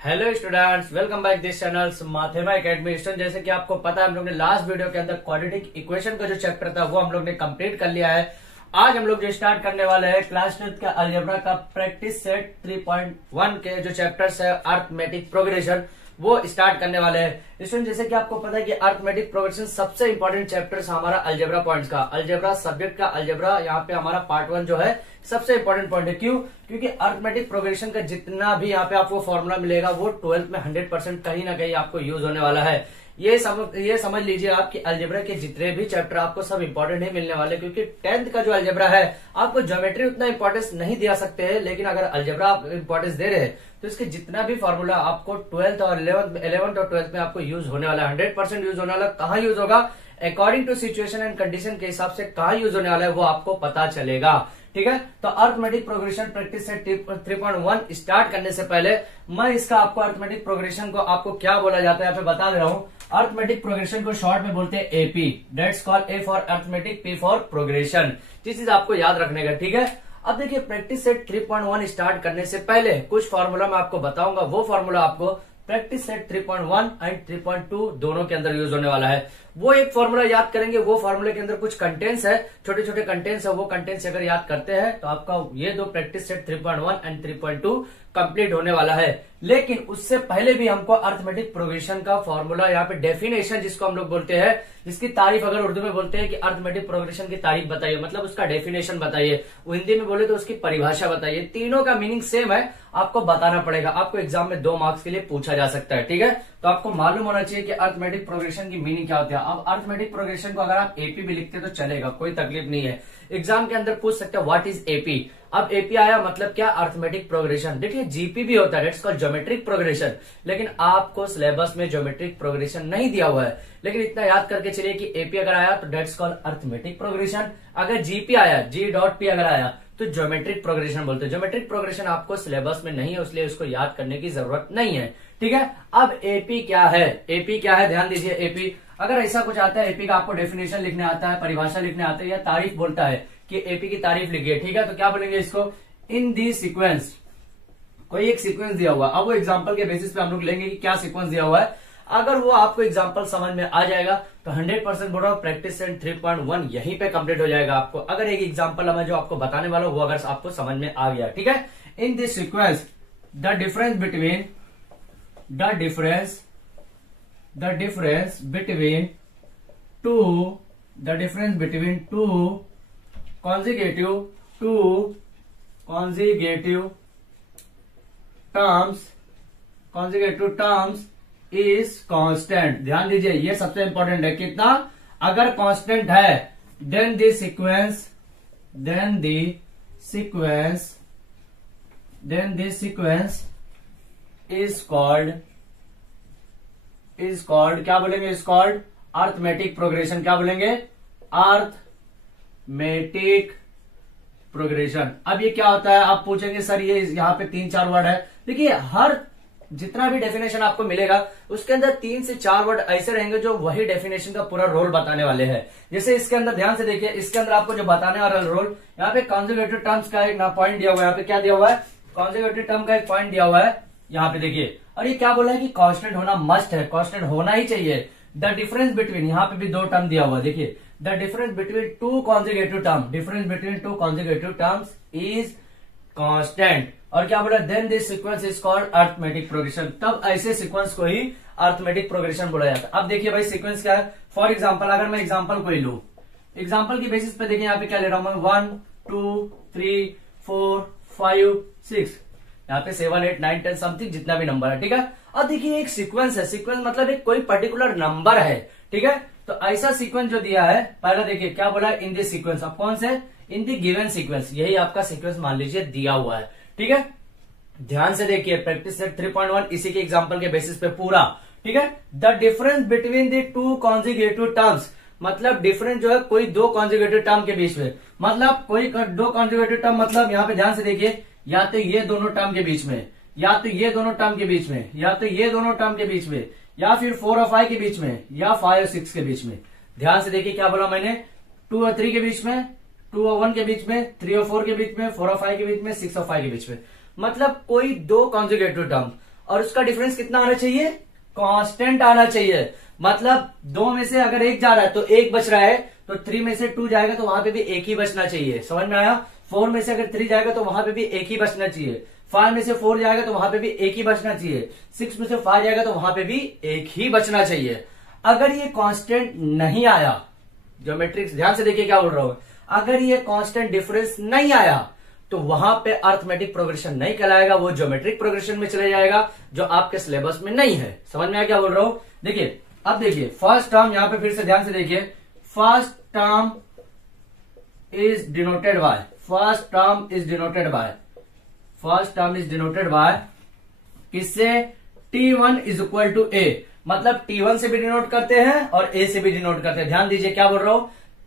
Hello students, welcome back this channel Mathema academy. Student, जैसे कि आपको पता है, हम लोग ने लास्ट वीडियो के अंदर क्वाड्रेटिक इक्वेशन का जो चैप्टर था वो हम लोग ने कंप्लीट कर लिया है। आज हम लोग जो स्टार्ट करने वाले हैं क्लास 10 का अलजेब्रा का प्रैक्टिस सेट 3.1 के जो चैप्टर्स है अर्थमेटिक प्रोग्रेशन वो स्टार्ट करने वाले हैं। स्टूडेंट, जैसे कि आपको पता है कि अर्थमेटिक प्रोग्रेशन सबसे इंपॉर्टेंट चैप्टर हमारा अलजेब्रा पॉइंट्स का, अलजेब्रा सब्जेक्ट का अलजेब्रा यहाँ पे हमारा पार्ट 1 जो है सबसे इंपॉर्टेंट पॉइंट है। क्यों? क्योंकि अर्थमेटिक प्रोग्रेशन का जितना भी यहाँ पे आपको फॉर्मूला मिलेगा वो 12th में 100% कहीं ना कहीं आपको यूज होने वाला है। ये समझ लीजिए आप कि अलजेब्रा के जितने भी चैप्टर आपको सब इंपॉर्टेंट ही मिलने वाले, क्योंकि 10th का जो अलजेब्रा है आपको ज्योमेट्री उतना इंपॉर्टेंस नहीं दिया सकते हैं, लेकिन अगर अलजेब्रा आप इंपॉर्टेंस दे रहे हैं तो इसके जितना भी फॉर्मूला आपको 12th और 11th और 12th में आपको यूज होने वाला है, 100% यूज होने वाला। कहाँ यूज होगा? According to situation and condition के हिसाब से कहाँ यूज होने वाला है वो आपको पता चलेगा। ठीक है, तो arithmetic progression practice set 3.1 start करने से पहले मैं इसका आपको अर्थमेटिक प्रोग्रेशन को आपको क्या बोला जाता है यहाँ पे बता दे रहा हूँ। अर्थमेटिक प्रोग्रेशन को शॉर्ट में बोलते हैं AP, that's called A for arithmetic, P for progression. ये चीज आपको याद रखने का। ठीक है, अब देखिए प्रैक्टिस सेट 3.1 स्टार्ट करने से पहले कुछ फॉर्मूला मैं आपको बताऊंगा। वो फॉर्मूला आपको प्रैक्टिस सेट 3.1 एंड 3.2 दोनों के अंदर यूज होने वाला है। वो एक फॉर्मूला याद करेंगे, वो फॉर्मूले के अंदर कुछ कंटेंट्स है, छोटे छोटे कंटेंट्स है। वो कंटेंट्स अगर याद करते हैं तो आपका ये दो प्रैक्टिस सेट 3.1 एंड 3.2 कंप्लीट होने वाला है। लेकिन उससे पहले भी हमको अर्थमेटिक प्रोग्रेशन का फॉर्मूला, यहाँ पे डेफिनेशन जिसको हम लोग बोलते हैं, जिसकी तारीफ अगर उर्दू में बोलते हैं कि अर्थमेटिक प्रोग्रेशन की तारीफ बताइए, मतलब उसका डेफिनेशन बताइए। वो हिंदी में बोले तो उसकी परिभाषा बताइए। तीनों का मीनिंग सेम है, आपको बताना पड़ेगा। आपको एग्जाम में 2 मार्क्स के लिए पूछा जा सकता है। ठीक है, तो आपको मालूम होना चाहिए कि अर्थमेटिक प्रोग्रेशन की मीनिंग क्या होती है। अब अर्थमेटिक प्रोग्रेशन को अगर आप एपी भी लिखते तो चलेगा, कोई तकलीफ नहीं है। एग्जाम के अंदर पूछ सकते हैं व्हाट इज एपी। अब एपी आया मतलब क्या? Arithmetic progression. देखिए जीपी भी होता है, दैट्स कॉल्ड ज्योमेट्रिक प्रोग्रेशन, लेकिन आपको सिलेबस में ज्योमेट्रिक प्रोग्रेशन नहीं दिया हुआ है। लेकिन इतना याद करके चलिए कि एपी अगर आया तो दैट्स कॉल्ड अर्थमेटिक प्रोग्रेशन। अगर जीपी आया, जी.पी अगर आया तो ज्योमेट्रिक प्रोग्रेशन बोलते हैं। ज्योमेट्रिक प्रोग्रेशन आपको सिलेबस में नहीं है, इसलिए उसको याद करने की जरूरत नहीं है। ठीक है, अब एपी क्या है? एपी क्या है ध्यान दीजिए। एपी अगर ऐसा कुछ आता है, एपी का आपको डेफिनेशन लिखने आता है, परिभाषा लिखने आता है, या तारीफ बोलता है कि एपी की तारीफ लिखिए। ठीक है, तो क्या बोलेंगे इसको? इन दी सीक्वेंस, कोई एक सीक्वेंस दिया हुआ। अब वो एग्जांपल के बेसिस पे हम लोग लेंगे कि क्या सीक्वेंस दिया हुआ है। अगर वो आपको एग्जांपल समझ में आ जाएगा तो 100% बोल रहा हूं प्रैक्टिस सेट 3.1 यहीं पे कंप्लीट हो जाएगा आपको। अगर एक एग्जांपल मैं जो आपको बताने वाला हूं वो अगर आपको समझ में आ गया। ठीक है, in this sequence the difference between to consecutive terms is constant। ध्यान दीजिए, ये सबसे इंपॉर्टेंट है। कितना? अगर कांस्टेंट है then the sequence is called क्या बोलेंगे? is called arithmetic progression. क्या बोलेंगे? Arithmetic progression. अब ये क्या होता है? आप पूछेंगे सर ये यहाँ पे 3-4 वर्ड है। देखिए, हर जितना भी डेफिनेशन आपको मिलेगा उसके अंदर 3 से 4 वर्ड ऐसे रहेंगे जो वही डेफिनेशन का पूरा रोल बताने वाले हैं। जैसे इसके अंदर ध्यान से देखिए, इसके अंदर आपको जो बताने वाला रोल, यहाँ पे कॉन्जुगेटिव टर्म्स का एक पॉइंट दिया हुआ है। यहाँ पे क्या दिया हुआ है? कॉन्जुगेटिव टर्म का एक पॉइंट दिया हुआ है यहाँ पे देखिए। और ये क्या बोला है कि कांस्टेंट होना मस्ट है, कांस्टेंट होना ही चाहिए। द डिफरेंस बिटवीन, यहाँ पे भी 2 टर्म दिया हुआ है देखिए, the difference between two conjugative terms is constant. और क्या बोला? Then this sequence is called arithmetic progression. तब ऐसे सीक्वेंस को ही अर्थमेटिक प्रोग्रेशन बोला जाता है। अब देखिए भाई सीक्वेंस क्या है। फॉर एग्जांपल अगर मैं एग्जांपल कोई लू, एग्जांपल की बेसिस पे देखिए यहाँ पे क्या ले रहा हूं मैं, 1 2 3 4 5 6, यहाँ पे 7 8 9 10 समथिंग जितना भी नंबर है। ठीक है, अब देखिए एक सीक्वेंस है। सीक्वेंस मतलब एक कोई पर्टिकुलर नंबर है। ठीक है, तो ऐसा सीक्वेंस जो दिया है, पहला देखिए क्या बोला? In this sequence. अब कौन से? इन दी गिवन सीक्वेंस, यही आपका सीक्वेंस मान लीजिए दिया हुआ है। ठीक है, ध्यान से देखिए प्रैक्टिस सेट 3.1 इसी के एग्जांपल के बेसिस पे पूरा। ठीक है, the difference between the 2 conjugative terms, मतलब डिफरेंस जो है कोई 2 कॉन्जुगेटिव टर्म के बीच में, मतलब कोई 2 कॉन्जुगेटिव टर्म, मतलब यहाँ पे ध्यान से देखिए, या तो ये दोनों टर्म के बीच में, या तो ये दोनों टर्म के बीच में, या तो ये दोनों टर्म के बीच में, या फिर 4 और 5 के बीच में, या 5 और 6 के बीच में। ध्यान से देखिए क्या बोला मैंने? 2 और 3 के बीच में, 2 और 1 के बीच में, 3 और 4 के बीच में, 4 और 5 के बीच में, 6 और 5 के बीच में, मतलब कोई 2 कॉन्जुगेटिव टर्म। और उसका डिफरेंस कितना आना चाहिए, कांस्टेंट आना चाहिए। मतलब 2 में से अगर 1 जा रहा है तो 1 बच रहा है, तो 3 में से 2 जाएगा तो वहां पे भी 1 ही बचना चाहिए। समझ में आया? 4 में से अगर 3 जाएगा तो वहां पे भी 1 ही बचना चाहिए। 5 में से 4 जाएगा तो वहां पे भी 1 ही बचना चाहिए। 6 में से 5 जाएगा तो वहां पे भी 1 ही बचना चाहिए। अगर ये कांस्टेंट नहीं आया, ज्योमेट्रिक्स ध्यान से देखिए क्या बोल रहा हूं, अगर ये कांस्टेंट डिफरेंस नहीं आया तो वहां पे अर्थमेटिक प्रोग्रेशन नहीं कहलाएगा, वो ज्योमेट्रिक प्रोग्रेशन में चले जाएगा जो आपके सिलेबस में नहीं है। समझ में आया क्या बोल रहा हूं? देखिए अब देखिए फर्स्ट टर्म, यहां पे फिर से ध्यान से देखिए, first term is denoted bye, first term is denoted bye, first term is denoted bye किससे, T1 is equal to A. मतलब T1 से भी डिनोट करते हैं और A से भी डिनोट करते हैं। ध्यान दीजिए क्या बोल रहा हूं,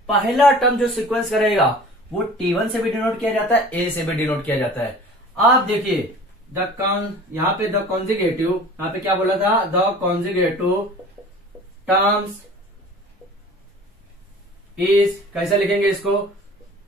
पहला टर्म जो सीक्वेंस करेगा वो T1 से भी डिनोट किया जाता है, A से भी डिनोट किया जाता है। आप देखिए यहाँ पे द कॉन्जुगेटिव, यहाँ पे क्या बोला था, द कॉन्जुगेटिव टर्म्स इज, कैसे लिखेंगे इसको,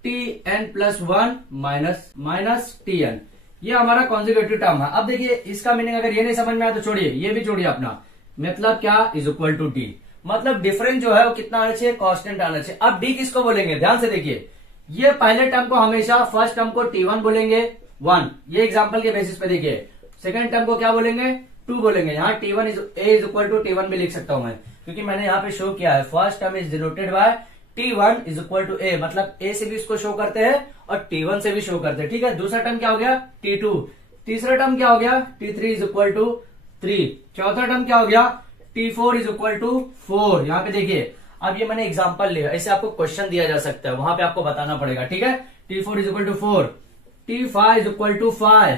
Tn+1 माइनस Tn। ये हमारा कॉन्जुगेटिव टर्म है। अब देखिए इसका मीनिंग अगर ये नहीं समझ में आया तो छोड़िए, ये भी छोड़िए अपना, मतलब क्या, इज इक्वल टू डी। मतलब डिफरेंस जो है वो कितना आना चाहिए, कांस्टेंट आना चाहिए। अब डी किसको बोलेंगे, ध्यान से देखिए, ये पहले टर्म को हमेशा फर्स्ट टर्म को T1 बोलेंगे 1, ये एग्जांपल के बेसिस पे देखिए। सेकंड टर्म को क्या बोलेंगे, 2 बोलेंगे। यहाँ T1 is A is equal to T1 भी लिख सकता हूं मैं, क्योंकि मैंने यहाँ पे शो किया है first term is denoted by T1 is equal to A, मतलब ए से भी इसको शो करते हैं और T1 से भी शो करते हैं। ठीक है, दूसरा टर्म क्या हो गया, T2। तीसरा टर्म क्या हो गया, T3 इज इक्वल टू 3। चौथा टर्म क्या हो गया, T4 इज इक्वल टू 4। यहाँ पे देखिए, अब ये मैंने एग्जांपल लिया, ऐसे आपको क्वेश्चन दिया जा सकता है, वहां पे आपको बताना पड़ेगा। ठीक है, T4 is equal to 4, T5 is equal to 5,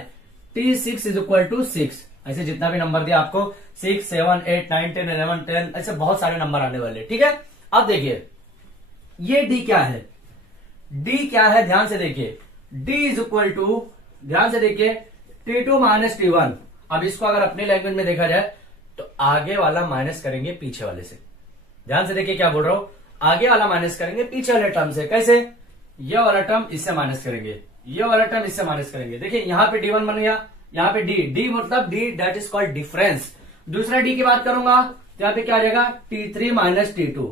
T6 is equal to 6। ऐसे जितना भी नंबर दिया आपको 6, 7, 8, 9, 10, 11, 10, ऐसे बहुत सारे नंबर आने वाले। ठीक है, अब देखिए ये D क्या है, D क्या है, ध्यान से देखिए, D इज इक्वल टू, ध्यान से देखिए, T2 माइनस T1। अब इसको अगर अपनी लैंग्वेज में देखा जाए तो आगे वाला माइनस करेंगे पीछे वाले से। ध्यान से देखिए क्या बोल रहा हूं, आगे वाला माइनस करेंगे पीछे वाले टर्म से। कैसे, ये वाला टर्म इससे माइनस करेंगे, ये वाला टर्म इससे माइनस करेंगे। देखिए यहाँ पे D1 बन गया, यहाँ पे D मतलब D that is called difference. दूसरा D की बात करूंगा तो यहाँ पे क्या आ जाएगा, T3 माइनस T2।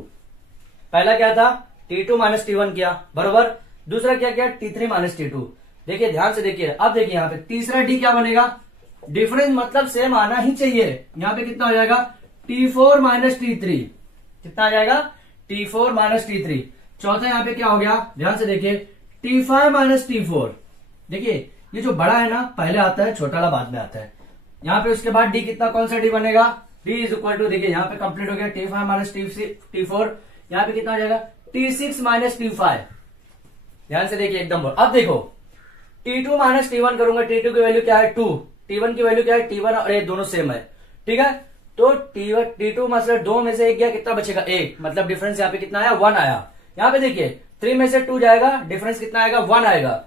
पहला क्या था, T2 माइनस T1 किया, बरोबर। दूसरा क्या किया, T3 माइनस T2। देखिए ध्यान से देखिए, अब देखिए यहाँ पे तीसरा D क्या बनेगा, डिफरेंस मतलब सेम आना ही चाहिए। यहाँ पे कितना हो जाएगा, T4 माइनस T3, कितना आ जाएगा, T4 माइनस T3। चौथा यहाँ पे क्या हो गया, ध्यान से देखिए, T5 माइनस T4। देखिए ये जो बड़ा है ना पहले आता है, छोटा वाला बाद में आता है। यहाँ पे उसके बाद D कितना, कौन सा D बनेगा, D इज इक्वल टू, देखिए यहाँ पे कंप्लीट हो गया, T5 माइनस T4। यहाँ पे कितना हो जाएगा, T6 माइनस T5। ध्यान से देखिए एकदम। अब देखो T2 माइनस T1 करूंगा, T2 की वैल्यू क्या है 2, T1 की वैल्यू क्या है T1, और ये दोनों सेम है। ठीक है, तो T2 मतलब 2 में से 1 गया, कितना बचेगा 1, मतलब डिफरेंस यहाँ पे कितना आया, 1 आया। यहाँ पे देखिए 3 में से 2 जाएगा, डिफरेंस कितना आएगा, 1 आएगा।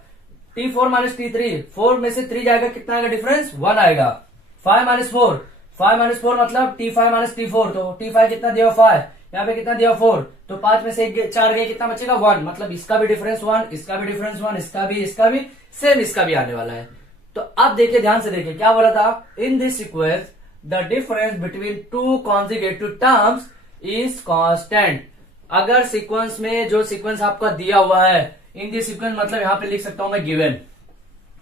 T4 माइनस T3, 4 में से 3 जाएगा, कितना आएगा डिफरेंस, 1 आएगा। 5 माइनस 4 मतलब T5 माइनस T4, तो T5 कितना दिया 5, यहाँ पे कितना दिया 4, तो 5 में से 4 गए, कितना बचेगा 1, मतलब इसका भी डिफरेंस 1, इसका भी डिफरेंस 1, इसका भी सेम, इसका भी आने वाला है। तो अब देखिए ध्यान से देखिए क्या बोला था, in this sequence the difference between two conjugative terms is constant. अगर सीक्वेंस में जो सीक्वेंस आपका दिया हुआ है, इन दिस सीक्वेंस मतलब यहाँ पे लिख सकता हूं मैं given,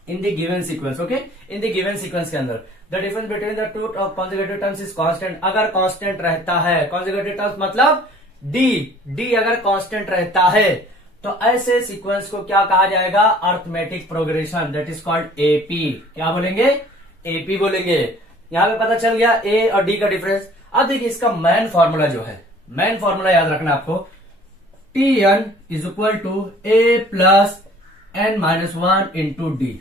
in the given sequence, okay, in the given sequence के अंदर the difference between the two conjugative terms is constant. अगर कांस्टेंट रहता है, कॉन्जुगेटिव टर्म्स मतलब डी अगर कांस्टेंट रहता है तो ऐसे सीक्वेंस को क्या कहा जाएगा, arithmetic progression, that is called AP. क्या बोलेंगे, एपी बोलेंगे। यहां पे पता चल गया ए और डी का डिफरेंस। अब देखिए इसका मेन फॉर्मूला जो है, मेन फॉर्मूला याद रखना आपको, Tn is equal to A plus N minus 1 into D,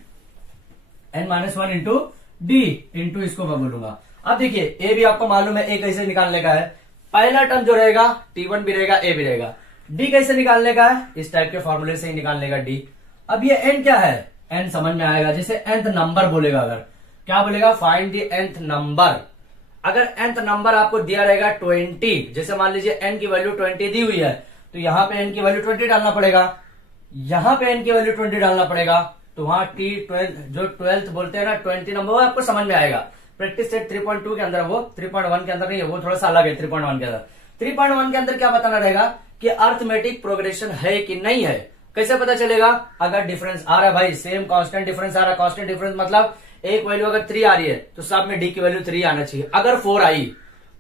N minus 1 into D into इसको मैं बोलूंगा। अब देखिए ए भी आपको मालूम है, ए कैसे निकालने का है, पहला टर्म जो रहेगा T1 भी रहेगा, ए भी रहेगा। डी कैसे निकालने का है, इस टाइप के फॉर्मूले से ही निकालने का डी। अब ये एन क्या है, एन समझ में आएगा, जैसे nth नंबर बोलेगा, अगर क्या बोलेगा, फाइंड द nth नंबर। अगर nth नंबर आपको दिया रहेगा 20, जैसे मान लीजिए n की वैल्यू 20 दी हुई है, तो यहाँ पे n की वैल्यू 20 डालना पड़ेगा, यहाँ पे n की वैल्यू 20 डालना पड़ेगा, तो वहां T12 जो 12th बोलते हैं ना, 20 नंबर, वो आपको समझ में आएगा। प्रैक्टिस सेट 3.2 के अंदर, वो 3.1 के अंदर नहीं है, वो थोड़ा सा अलग है 3.1 के अंदर। 3.1 के अंदर क्या बताना रहेगा कि अर्थमेटिक प्रोग्रेशन है कि नहीं है। कैसे पता चलेगा? अगर डिफरेंस आ रहा है भाई, सेम कांस्टेंट डिफरेंस आ रहा है, कांस्टेंट डिफरेंस मतलब एक वैल्यू अगर 3 आ रही है तो सब में डी की वैल्यू 3 आना चाहिए। अगर 4 आई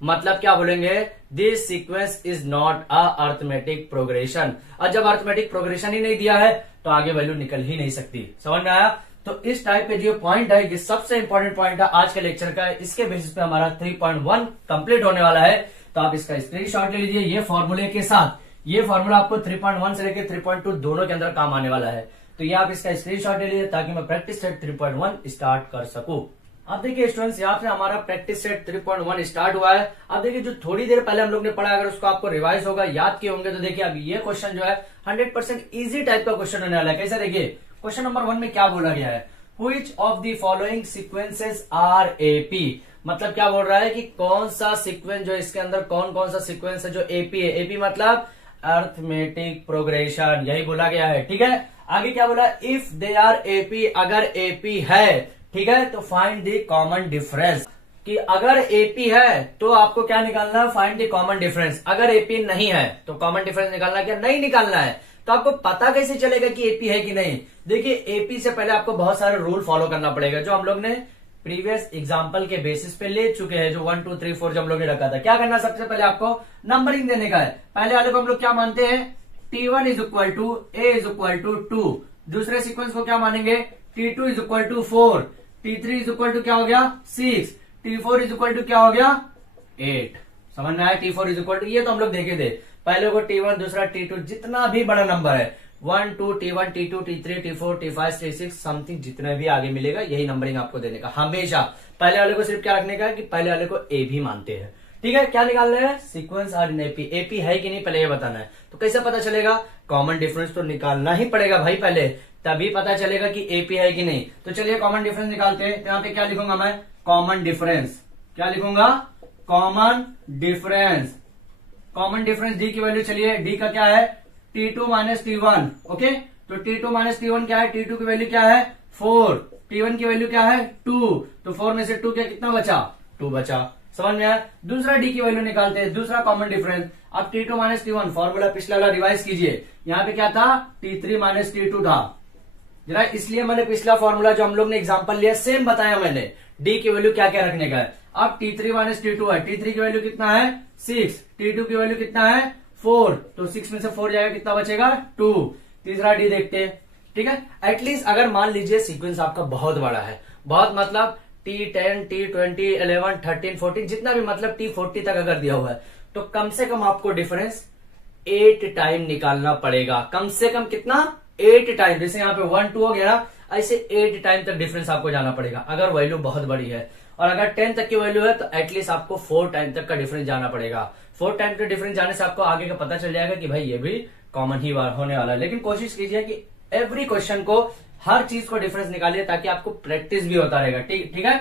मतलब क्या बोलेंगे? This sequence is not a arithmetic progression. और जब अर्थमेटिक प्रोग्रेशन ही नहीं दिया है तो आगे वैल्यू निकल ही नहीं सकती। समझ में आया? तो इस टाइप पे जो पॉइंट है, ये सबसे इंपॉर्टेंट पॉइंट है आज के लेक्चर का। इसके बेसिस पे हमारा 3.1 कंप्लीट होने वाला है। तो आप इसका स्क्रीनशॉट ले लीजिए ये फॉर्मूले के साथ। ये फॉर्मूला आपको 3.1 से लेकर 3.2 दोनों के अंदर काम आने वाला है। तो ये आप इसका स्क्रीनशॉट ले लीजिए ताकि मैं प्रैक्टिस सेट 3.1 स्टार्ट कर सकूं। अब देखिए स्टूडेंट्स, यहाँ से हमारा प्रैक्टिस सेट 3.1 स्टार्ट हुआ है। अब देखिए जो थोड़ी देर पहले हम लोग ने पढ़ा, अगर उसको आपको रिवाइज होगा, याद किए होंगे, तो देखिए अब ये क्वेश्चन जो है 100% इजी टाइप का क्वेश्चन होने वाला है। कैसा? देखिए क्वेश्चन नंबर 1 में क्या बोला गया है? Which of the following sequences are AP? मतलब क्या बोल रहा है कि कौन सा सीक्वेंस जो इसके अंदर कौन कौन सा सीक्वेंस है जो एपी है। एपी मतलब अर्थमेटिक प्रोग्रेशन, यही बोला गया है। ठीक है, आगे क्या बोला? इफ दे आर एपी, अगर एपी है, ठीक है, तो फाइंड द कॉमन डिफरेंस। कि अगर एपी है तो आपको क्या निकालना है? Find the common difference. अगर एपी नहीं है तो कॉमन डिफरेंस निकालना, क्या नहीं निकालना है। तो आपको पता कैसे चलेगा कि एपी है कि नहीं? देखिए एपी से पहले आपको बहुत सारे रूल फॉलो करना पड़ेगा जो हम लोग ने प्रीवियस एग्जांपल के बेसिस पे ले चुके हैं, जो 1 2 3 4 जो हम लोग ने रखा था। क्या करना? सबसे पहले आपको नंबरिंग देने का है। पहले वाले को हम लोग क्या मानते हैं? T1 is equal to A is equal to 2। दूसरे सीक्वेंस को क्या मानेंगे? T2 is equal to 4, T3 is equal to क्या हो गया? 6, T4 इज इक्वल टू क्या हो गया? 8। समझ में आया? T4 इज इक्वल टू, ये तो हम लोग देखे थे। पहले को T1, दूसरा T2, जितना भी बड़ा नंबर है 1 2 T1 T2 T3 T4 T5 T6 something जितने भी आगे मिलेगा, यही नंबरिंग आपको देने का हमेशा। पहले वाले को सिर्फ क्या रखने का है कि पहले वाले को ए भी मानते हैं। ठीक है, क्या निकालना है? Sequence are in AP. AP है कि नहीं पहले ये बताना है। तो कैसे पता चलेगा? कॉमन डिफरेंस तो निकालना ही पड़ेगा भाई पहले, तभी पता चलेगा कि एपी है कि नहीं। तो चलिए कॉमन डिफरेंस निकालते हैं। तो यहाँ पे क्या लिखूंगा मैं? Common difference. क्या लिखूंगा? Common difference. Common difference D की वैल्यू, चलिए डी का क्या है? T2 minus T1। ओके, तो T2 माइनस T1 क्या है? T2 की वैल्यू क्या है? 4, T1 की वैल्यू क्या है? 2। तो 4 में से 2 क्या कितना बचा? 2 बचा। समझ में आया? दूसरा डी की वैल्यू निकालते हैं, दूसरा कॉमन डिफरेंस। अब T2 माइनस T1 फॉर्मूला पिछला वाला रिवाइज कीजिए। यहाँ पे क्या था? T3 माइनस T2 था जरा, इसलिए मैंने पिछला फॉर्मूला जो हम लोग ने एग्जांपल लिया सेम बताया मैंने। डी की वैल्यू क्या क्या रखने का है। अब T3 माइनस T2 है, T3 की वैल्यू कितना है? 6, T2 की वैल्यू कितना है? 4। तो 6 में से 4 जाएगा, कितना बचेगा? 2। तीसरा डी देखते हैं। ठीक है, एटलीस्ट अगर मान लीजिए सीक्वेंस आपका बहुत बड़ा है, बहुत मतलब T10 T20 11 13 14 जितना भी मतलब T40 तक अगर दिया हुआ है, तो कम से कम आपको डिफरेंस 8 टाइम निकालना पड़ेगा। कम से कम कितना? 8 टाइम। जैसे यहाँ पे 1 2 हो गया ना, ऐसे 8 टाइम तक डिफरेंस आपको जाना पड़ेगा अगर वैल्यू बहुत बड़ी है। और अगर 10 तक की वैल्यू है तो एटलीस्ट आपको 4 टाइम तक का डिफरेंस जाना पड़ेगा। 4 टाइम का डिफरेंस जाने से आपको आगे का पता चल जाएगा कि भाई ये भी कॉमन ही होने वाला है। लेकिन कोशिश कीजिए कि एवरी क्वेश्चन को, हर चीज को डिफरेंस निकालिए ताकि आपको प्रैक्टिस भी होता रहेगा। ठीक है,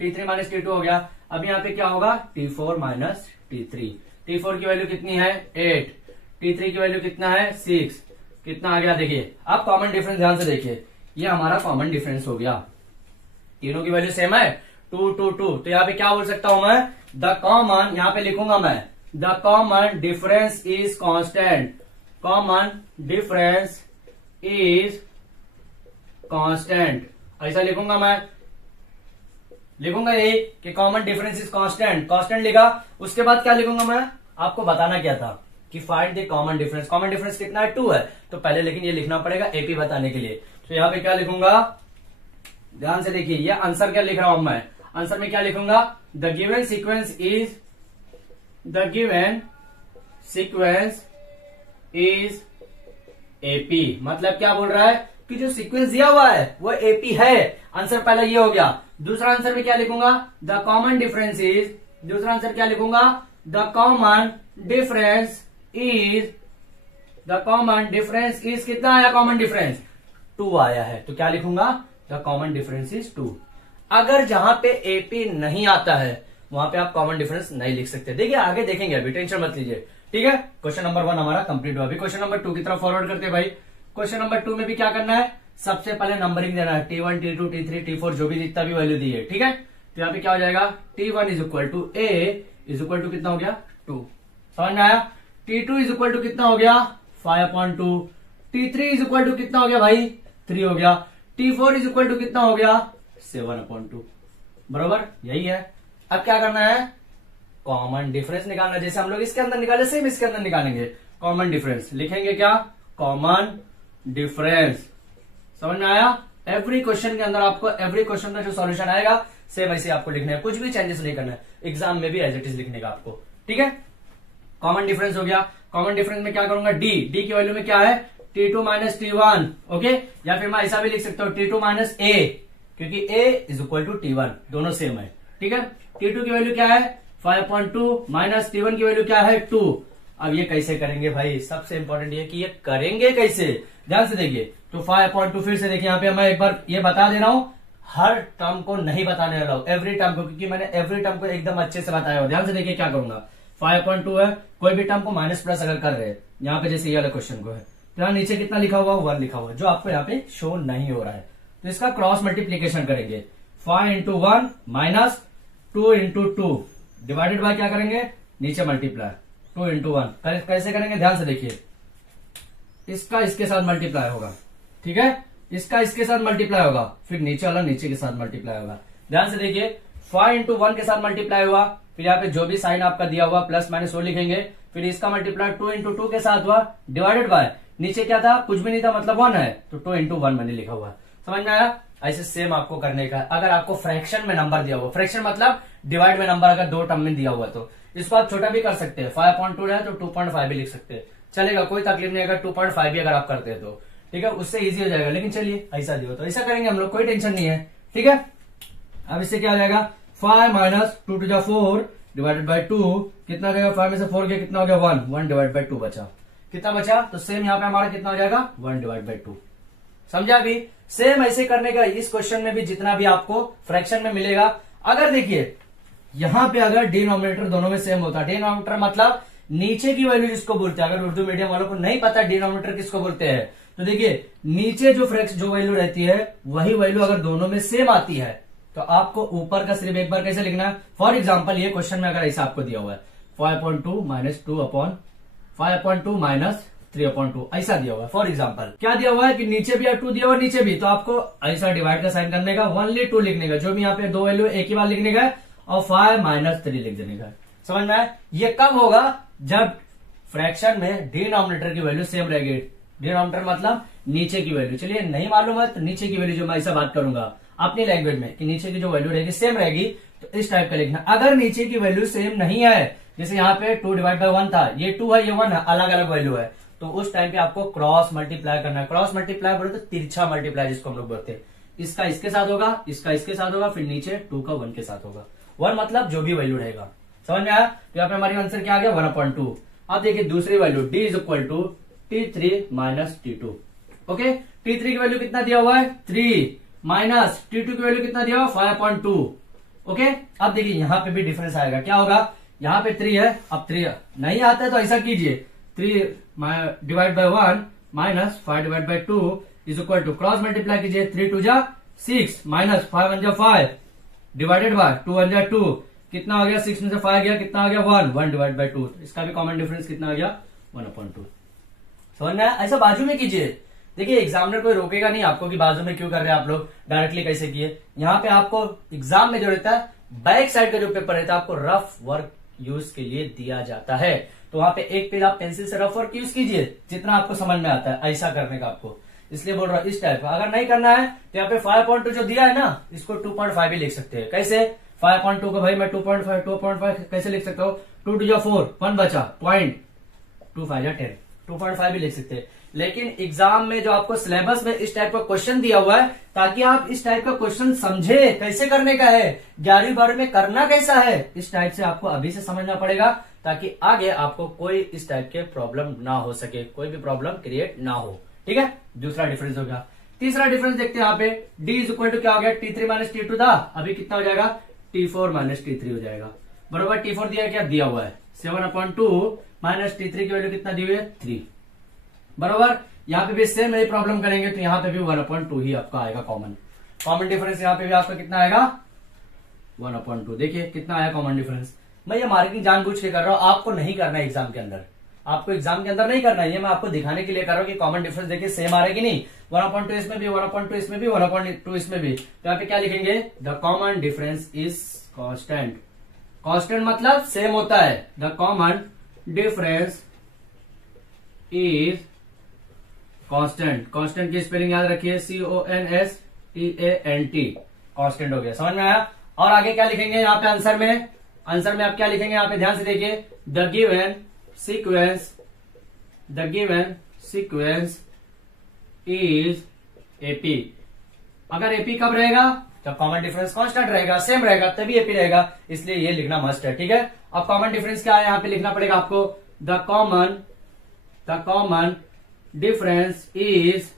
T3 माइनस T2 हो गया। अब यहाँ पे क्या होगा? T4 minus T3। T4 की वैल्यू कितनी है? 8। T3 की वैल्यू कितना है? 6। कितना आ गया? देखिए अब कॉमन डिफरेंस ध्यान से देखिए, ये हमारा कॉमन डिफरेंस हो गया। तीनों की वैल्यू सेम है, 2 2 2। तो यहाँ पे क्या बोल सकता हूं मैं? द कॉमन, यहाँ पे लिखूंगा मैं, the common difference is constant. Common difference is constant, ऐसा लिखूंगा मैं। लिखूंगा यही कि common difference is constant. Constant लिखा, उसके बाद क्या लिखूंगा मैं? आपको बताना क्या था कि find the common difference. Common difference कितना है? 2 है। तो पहले लेकिन ये लिखना पड़ेगा एपी बताने के लिए। तो यहाँ पे क्या लिखूंगा? ध्यान से देखिए, ये आंसर क्या लिख रहा हूं मैं? आंसर में क्या लिखूंगा? The given sequence is, the given sequence is AP. मतलब क्या बोल रहा है कि जो सीक्वेंस दिया हुआ है वो एपी है। आंसर पहला ये हो गया। दूसरा आंसर में क्या लिखूंगा? द कॉमन डिफरेंस इज, दूसरा आंसर क्या लिखूंगा? The common difference is, the common difference is कितना आया? कॉमन डिफरेंस 2 आया है। तो क्या लिखूंगा? The common difference is 2। अगर जहां पे एपी नहीं आता है वहां पे आप कॉमन डिफरेंस नहीं लिख सकते। देखिए आगे देखेंगे, अभी टेंशन मत लीजिए। ठीक है, क्वेश्चन नंबर 1 हमारा कंप्लीट हुआ। अभी क्वेश्चन नंबर 2 की तरफ फॉरवर्ड करते हैं भाई। क्वेश्चन नंबर 2 में भी क्या करना है? सबसे पहले नंबरिंग देना है, T1 T2 T3 T4 जो भी जितना भी वैल्यू दी है। ठीक है, तो यहाँ पे क्या हो जाएगा, T1 is equal to A is equal to कितना हो गया 2, समझ में आया। T2 इज इक्वल टू कितना हो गया 5/2, T3 इज इक्वल टू कितना हो गया भाई 3 हो गया, T4 इज इक्वल टू कितना हो गया 7/2, बरोबर यही है। अब क्या करना है, कॉमन डिफरेंस निकालना, जैसे हम लोग इसके अंदर निकाले सेम इसके अंदर निकालेंगे। कॉमन डिफरेंस लिखेंगे क्या, कॉमन डिफरेंस, समझ में आया। एवरी क्वेश्चन के अंदर आपको एवरी क्वेश्चन का जो सॉल्यूशन आएगा सेम ऐसे आपको लिखना है, कुछ भी चेंजेस नहीं करना है, एग्जाम में भी एज इट इज लिखने का आपको, ठीक है। कॉमन डिफरेंस हो गया। कॉमन डिफरेंस में क्या करूंगा, डी की वैल्यू में क्या है T2 माइनस T1, ओके, या फिर मैं ऐसा भी लिख सकता हूं T2 माइनस A, क्योंकि A is equal to T1, दोनों सेम है, ठीक है। T2 की वैल्यू क्या है 5/2 माइनस T1 की वैल्यू क्या है 2। अब ये कैसे करेंगे भाई, सबसे इंपॉर्टेंट ये कि ये करेंगे कैसे, ध्यान से देखिए। तो 5/2 फिर से देखिए, यहाँ पे मैं एक बार ये बता दे रहा हूं, हर टर्म को नहीं बताने वाला हूं, एवरी टर्म को, क्योंकि मैंने एवरी टर्म को एकदम अच्छे से बताया हो। ध्यान से देखिए क्या करूंगा, 5/2 है, कोई भी टर्म को माइनस प्लस अगर कर रहे हैं, यहाँ पे जैसे ये वाले क्वेश्चन को है, तो यहाँ नीचे कितना लिखा हुआ 1 लिखा हुआ, जो आपको यहाँ पे शो नहीं हो रहा है। तो इसका क्रॉस मल्टीप्लीकेशन करेंगे, 5 into 1 minus 2 into 2 divided by क्या करेंगे, नीचे मल्टीप्लाई 2 इंटू 1, कैसे करेंगे ध्यान से देखिए, इसका इसके साथ मल्टीप्लाई होगा, ठीक है, इसका इसके साथ मल्टीप्लाई होगा, फिर नीचे वाला नीचे के साथ मल्टीप्लाई होगा। ध्यान से देखिए 5 इंटू 1 के साथ मल्टीप्लाई हुआ, फिर यहाँ पे जो भी साइन आपका दिया हुआ प्लस माइनस वो लिखेंगे, फिर इसका मल्टीप्लाई 2 इंटू 2 के साथ हुआ डिवाइडेड बाय, नीचे क्या था कुछ भी नहीं था, मतलब 1 है, तो 2 इंटू 1 मैंने लिखा हुआ, समझ में आया। ऐसे सेम आपको करने का, अगर आपको फ्रैक्शन में नंबर दिया हुआ, फ्रैक्शन मतलब डिवाइड में नंबर अगर 2 टर्म में दिया हुआ, तो इसको आप छोटा भी कर सकते हैं, 5/2 है तो 2.5 भी लिख सकते हैं, चलेगा, कोई तकलीफ नहीं, अगर 2.5 भी अगर आप करते हैं तो ठीक है, उससे इजी हो जाएगा। लेकिन चलिए ऐसा दियो तो ऐसा करेंगे हम लोग, कोई टेंशन नहीं है, ठीक है। अब इससे क्या हो जाएगा, 5 माइनस 2 टू 4 डिवाइडेड बाय 2, कितना हो जाएगा, 5 में से 4 गया कितना हो गया 1 डिवाइड बाय 2 बचा, कितना बचा, तो सेम यहाँ पे हमारा कितना हो जाएगा 1 डिवाइड बाय 2, समझा। भी सेम ऐसे करने का इस क्वेश्चन में भी जितना भी आपको फ्रैक्शन में मिलेगा। अगर देखिए यहां पे अगर डिनोमिनेटर दोनों में सेम होता, डिनोमिनेटर मतलब नीचे की वैल्यू जिसको बोलते हैं, अगर उर्दू मीडियम वालों को नहीं पता डिनोमिनेटर किसको बोलते हैं, तो देखिए नीचे जो वैल्यू रहती है वही वैल्यू अगर दोनों में सेम आती है, तो आपको ऊपर का सिर्फ एक बार कैसे लिखना है। फॉर एग्जाम्पल ये क्वेश्चन में अगर ऐसा आपको दिया हुआ है 5/2 माइनस 5/2 माइनस 3/2 ऐसा दिया हुआ है, फॉर एग्जाम्पल क्या दिया हुआ है कि नीचे भी 2 दिया हुआ है, नीचे भी, तो आपको ऐसा डिवाइड का साइन करने का, ओनली 2 लिखने का, जो भी यहाँ पे 2 वैल्यू एक ही बार लिखने का, और 5 माइनस 3 लिख देने का, समझ में आया। ये कब होगा, जब फ्रैक्शन में डिनोमिनेटर की वैल्यू सेम रहेगी, डिनोमिनेटर मतलब नीचे की वैल्यू, चलिए नहीं मालूम है तो नीचे की वैल्यू जो मैं ऐसा बात करूंगा अपनी लैंग्वेज में कि नीचे की जो वैल्यू रहेगी सेम रहेगी, तो इस टाइप का लिखना। अगर नीचे की वैल्यू सेम नहीं है, जैसे यहाँ पे 2 डिवाइड बाय 1 था, ये 2 है ये 1 है, अलग अलग वैल्यू है, तो उस टाइम पे आपको क्रॉस मल्टीप्लाई करना है। क्रॉस मल्टीप्लाई बोले तो तिरछा मल्टीप्लाई जिसको हम लोग बोलते हैं, इसका इसके साथ होगा, इसका इसके साथ होगा, फिर नीचे 2 का 1 के साथ होगा, 1 मतलब जो भी वैल्यू रहेगा, समझ में आया। तो यहाँ पे हमारी आंसर क्या आ गया 1/2। अब देखिए दूसरी value d is equal to T3 minus T2, okay. T3 की वैल्यू कितना दिया हुआ है 3 माइनस T2 की वैल्यू कितना दिया हुआ 5/2, ओके। अब देखिए यहाँ पे भी डिफरेंस आएगा, क्या होगा, यहाँ पे 3 है, अब 3 नहीं आता है तो ऐसा कीजिए 3 divide by 1 minus 5 divide by 2 is equal to, cross multiply कीजिए, 3 2 जा 6 माइनस 5 1 जा 5 डिवाइडेड बाय 2 1 जा 2, कितना हो गया, 6 में से 5 गया, कितना आ गया 1 डिवाइड बाय 2, इसका भी कॉमन डिफरेंस कितना आ गया 1/2। समझना है, ऐसा बाजू में कीजिए। देखिए एग्जामिनर कोई रोकेगा नहीं आपको कि बाजू में क्यों कर रहे हैं आप लोग, डायरेक्टली कैसे किए। यहाँ पे आपको एग्जाम में जो रहता है बैक साइड का जो पेपर रहता है आपको रफ वर्क यूज के लिए दिया जाता है, तो वहां पे एक पेज आप पेंसिल से रफ वर्क यूज कीजिए जितना आपको समझ में आता है, ऐसा करने का आपको, इसलिए बोल रहा हूं इस टाइप का। अगर नहीं करना है तो यहाँ पे 5/2 जो दिया है ना, इसको 2.5 भी लिख सकते हैं। कैसे 5/2 को भाई मैं 2.5 कैसे लिख सकता हूँ, 2 2 जा 4 1 बचा, पॉइंट 2 5 जा 10, 2.5 भी लिख सकते हैं। लेकिन एग्जाम में जो आपको सिलेबस में इस टाइप का क्वेश्चन दिया हुआ है, ताकि आप इस टाइप का क्वेश्चन समझे कैसे करने का है, 11वीं 12वीं में करना कैसा है, इस टाइप से आपको अभी से समझना पड़ेगा, ताकि आगे आपको कोई इस टाइप के प्रॉब्लम ना हो सके, कोई भी प्रॉब्लम क्रिएट ना हो, ठीक है। दूसरा डिफरेंस हो गया। तीसरा डिफरेंस देखते हैं यहाँ पे, d इज इक्वल टू क्या हो गया, T3 माइनस T2 था, अभी कितना हो जाएगा T4 माइनस T3 हो जाएगा, बरोबर। T4 दिया क्या दिया हुआ है 7/2 माइनस T3 की वैल्यू कितना दी हुई है 3, बरोबर। यहाँ पे भी सेम यही प्रॉब्लम करेंगे तो यहाँ पे भी 1/2 ही आपका आएगा कॉमन। कॉमन डिफरेंस यहाँ पे भी आपका कितना आएगा 1/2। देखिए कितना आया कॉमन डिफरेंस। मैं ये मार्किंग जानबूझ के कर रहा हूं, आपको नहीं करना है एग्जाम के अंदर, आपको एग्जाम के अंदर नहीं करना है, ये मैं आपको दिखाने के लिए कर रहा हूं कि कॉमन डिफरेंस देखिए सेम आ रहा है कि नहीं। 1/2 इसमें भी, 1/2 इसमें भी, 1/2 इसमें भी। तो यहाँ पे क्या लिखेंगे, the common difference is constant. Constant मतलब सेम होता है। The common difference is constant. Constant की स्पेलिंग याद रखिए, CONSTANT। कांस्टेंट हो गया, समझ में आया। और आगे क्या लिखेंगे यहाँ पे आंसर में, आंसर में आप क्या लिखेंगे यहाँ पे ध्यान से देखिए, the given sequence is AP. अगर एपी कब रहेगा, जब कॉमन डिफरेंस कांस्टेंट रहेगा, सेम रहेगा, तभी एपी रहेगा, इसलिए ये लिखना मस्ट है। ठीक है, अब कॉमन डिफरेंस क्या है यहाँ पे लिखना पड़ेगा आपको, द कॉमन डिफरेंस इज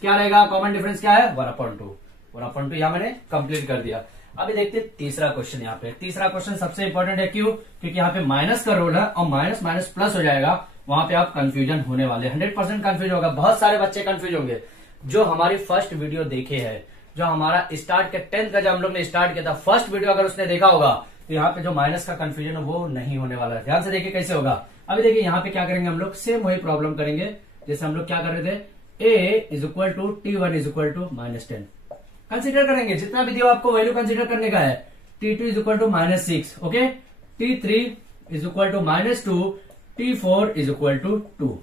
क्या रहेगा, कॉमन डिफरेंस क्या है 1/2। 1/2 यहां मैंने कंप्लीट कर दिया। अभी देखते हैं तीसरा क्वेश्चन। यहाँ पे तीसरा क्वेश्चन सबसे इंपॉर्टेंट है, क्यों, क्योंकि यहाँ पे माइनस का रोल है और माइनस माइनस प्लस हो जाएगा, वहां पे आप कंफ्यूजन होने वाले, 100% कंफ्यूज होगा। बहुत सारे बच्चे कंफ्यूज होंगे जो हमारी फर्स्ट वीडियो देखे है, जो हमारा स्टार्ट के 10th का जब हम लोग ने स्टार्ट किया था, फर्स्ट वीडियो अगर उसने देखा होगा तो यहाँ पे जो माइनस का कंफ्यूजन है वो नहीं होने वाला है। ध्यान से देखिए कैसे होगा। अभी देखिए यहाँ पे क्या करेंगे हम लोग, सेम वही प्रॉब्लम करेंगे जैसे हम लोग क्या कर रहे थे, a = T1 = -10 कंसिडर करेंगे। जितना भी दिया आपको वैल्यू कंसिडर करने का है। T2 = -6, ओके, T3 = -2, T4 = 2,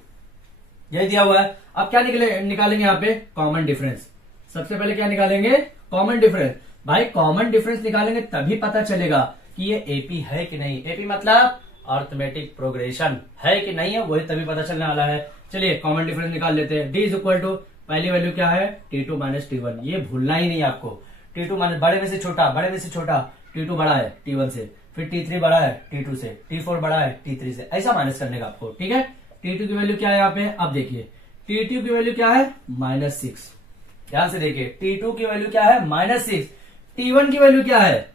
यही दिया हुआ है। अब क्या निकालेंगे यहाँ पे, कॉमन डिफरेंस। सबसे पहले क्या निकालेंगे, कॉमन डिफरेंस। भाई कॉमन डिफरेंस निकालेंगे तभी पता चलेगा कि ये एपी है कि नहीं। एपी मतलब अर्थमेटिक प्रोग्रेशन है कि नहीं है, वही तभी पता चलने वाला है। चलिए कॉमन डिफरेंस निकाल लेते हैं। D = पहली वैल्यू क्या है, T2 - T1। ये भूलना ही नहीं आपको। T2 बड़े में से छोटा, बड़े में से छोटा, T2 बड़ा है T1 से, फिर T3 बड़ा है T2 से, T4 बड़ा है T3 से, ऐसा माइनस करने का आपको। ठीक है, T2 की वैल्यू क्या है यहाँ पे, अब देखिए T2 की वैल्यू क्या है, -6। ध्यान से देखिए, T2 की वैल्यू क्या है, -6। T1 की वैल्यू क्या है,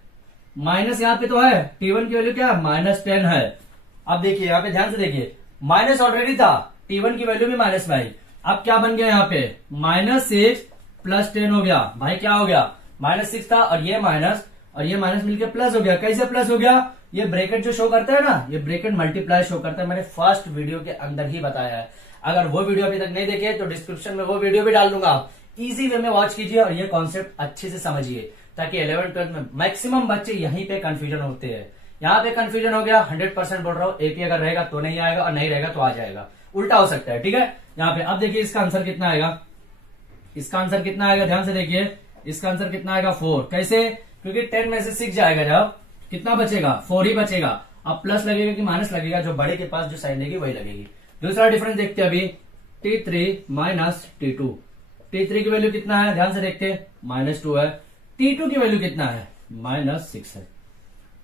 माइनस यहाँ पे तो है, T1 की वैल्यू क्या है, -10 है। अब देखिए यहाँ पे ध्यान से देखिए, माइनस ऑलरेडी था, T1 की वैल्यू भी माइनस में आई। अब क्या बन गया यहाँ पे, -6 + 10 हो गया। भाई क्या हो गया, -6 था और ये माइनस मिलके प्लस हो गया। कैसे प्लस हो गया, ये ब्रैकेट जो शो करता है ना, ये ब्रैकेट मल्टीप्लाई शो करता है। मैंने फर्स्ट वीडियो के अंदर ही बताया है। अगर वो वीडियो अभी तक नहीं देखे तो डिस्क्रिप्शन में वो वीडियो भी डाल दूंगा, आप इजी वे में वॉच कीजिए और ये कॉन्सेप्ट अच्छे से समझिए, ताकि 11th 12th में मैक्सिमम बच्चे यहीं पे कंफ्यूजन होते हैं। यहाँ पे कंफ्यूजन हो गया, 100% बोल रहा हूँ, एपी अगर रहेगा तो नहीं आएगा और नहीं रहेगा तो आ जाएगा, उल्टा हो सकता है। ठीक है, यहाँ पे अब देखिए इसका आंसर कितना आएगा, इसका आंसर कितना आएगा, ध्यान से देखिए, इसका आंसर कितना आएगा 4। कैसे, क्योंकि 10 में से 6 जाएगा, जब कितना बचेगा, 4 ही बचेगा। अब प्लस लगेगा कि माइनस लगेगा, जो बड़े के पास जो साइन लेगी वही लगेगी। दूसरा डिफरेंस देखते हैं अभी, T3 - T2। T3 की वैल्यू कितना है, ध्यान से देखते हैं, -2 है। T2 की वैल्यू कितना है, -6 है।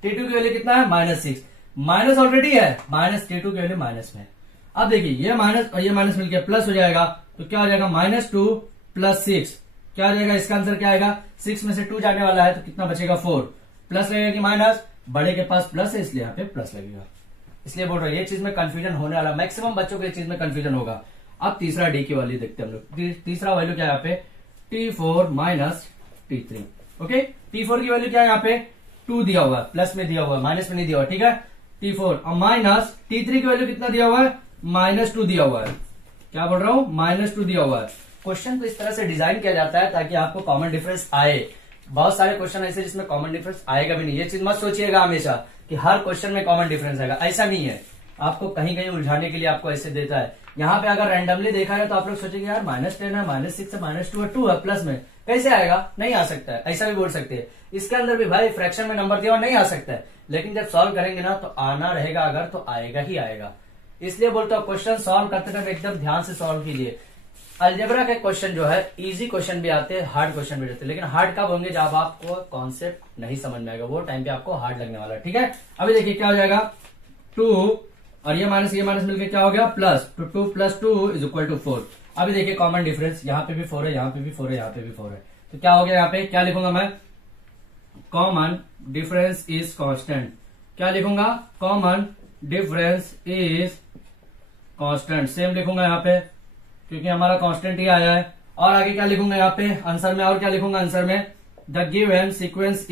T2 की वैल्यू कितना है, -6, माइनस ऑलरेडी है, -T2 की वैल्यू माइनस में। अब देखिए ये माइनस और ये माइनस मिलकर प्लस हो जाएगा, तो क्या हो जाएगा, -2 + 6 क्या हो जाएगा, इसका आंसर क्या आएगा, 6 में से 2 जाने वाला है तो कितना बचेगा, 4। प्लस लगेगा कि माइनस, बड़े के पास प्लस है इसलिए यहाँ पे प्लस लगेगा। इसलिए बोल रहा हूँ ये चीज में कंफ्यूजन होने वाला, मैक्सिमम बच्चों को ये चीज में कंफ्यूजन होगा। अब तीसरा डी की वैल्यू देखते हैं हम लोग। तीसरा वैल्यू क्या है यहाँ पे, T4 - T3। ओके, T4 की वैल्यू क्या है यहाँ पे, 2 दिया हुआ है, प्लस में दिया हुआ है, माइनस में नहीं दिया हुआ। ठीक है, T4 और माइनस T3 की वैल्यू कितना दिया हुआ है, -2 दिया हुआ है। क्या बोल रहा हूँ, -2 दिया हुआ है। क्वेश्चन को इस तरह से डिजाइन किया जाता है ताकि आपको कॉमन डिफरेंस आए। बहुत सारे क्वेश्चन ऐसे जिसमें कॉमन डिफरेंस आएगा भी नहीं, ये चीज मत सोचिएगा हमेशा कि हर क्वेश्चन में कॉमन डिफरेंस आएगा, ऐसा नहीं है। आपको कहीं कहीं उलझाने के लिए आपको ऐसे देता है। यहाँ पे अगर रैंडमली देखा है तो आप लोग सोचेंगे यार -10 है, -6 है, -2 है, 2 है प्लस में, कैसे आएगा, नहीं आ सकता है, ऐसा भी बोल सकते हैं। इसके अंदर भी भाई फ्रैक्शन में नंबर दिया और नहीं आ सकता है, लेकिन जब सॉल्व करेंगे ना तो आना रहेगा, अगर तो आएगा ही आएगा। इसलिए बोलता हूँ क्वेश्चन सॉल्व करते टाइम एकदम ध्यान से सॉल्व कीजिए। अलजेब्रा के क्वेश्चन जो है इजी क्वेश्चन भी आते हैं, हार्ड क्वेश्चन भी रहते हैं, लेकिन हार्ड कब होंगे, जब आपको कॉन्सेप्ट नहीं समझ में आएगा, वो टाइम पे आपको हार्ड लगने वाला है। ठीक है, अभी देखिए क्या हो जाएगा, 2 और ये माइनस मिलकर क्या हो गया, प्लस, तो 2 + 2 = 4। अभी देखिए कॉमन डिफरेंस, यहाँ पे भी 4 है, यहाँ पे भी 4 है, यहाँ पे भी 4 है, तो क्या हो गया, यहाँ पे क्या लिखूंगा मैं, कॉमन डिफरेंस इज कांस्टेंट। क्या लिखूंगा, common difference is constant, same लिखूंगा यहाँ पे क्योंकि हमारा कांस्टेंट ही आया है। और आगे क्या लिखूंगा यहाँ पे आंसर में, और क्या लिखूंगा आंसर में, द गिवन सीक्वेंस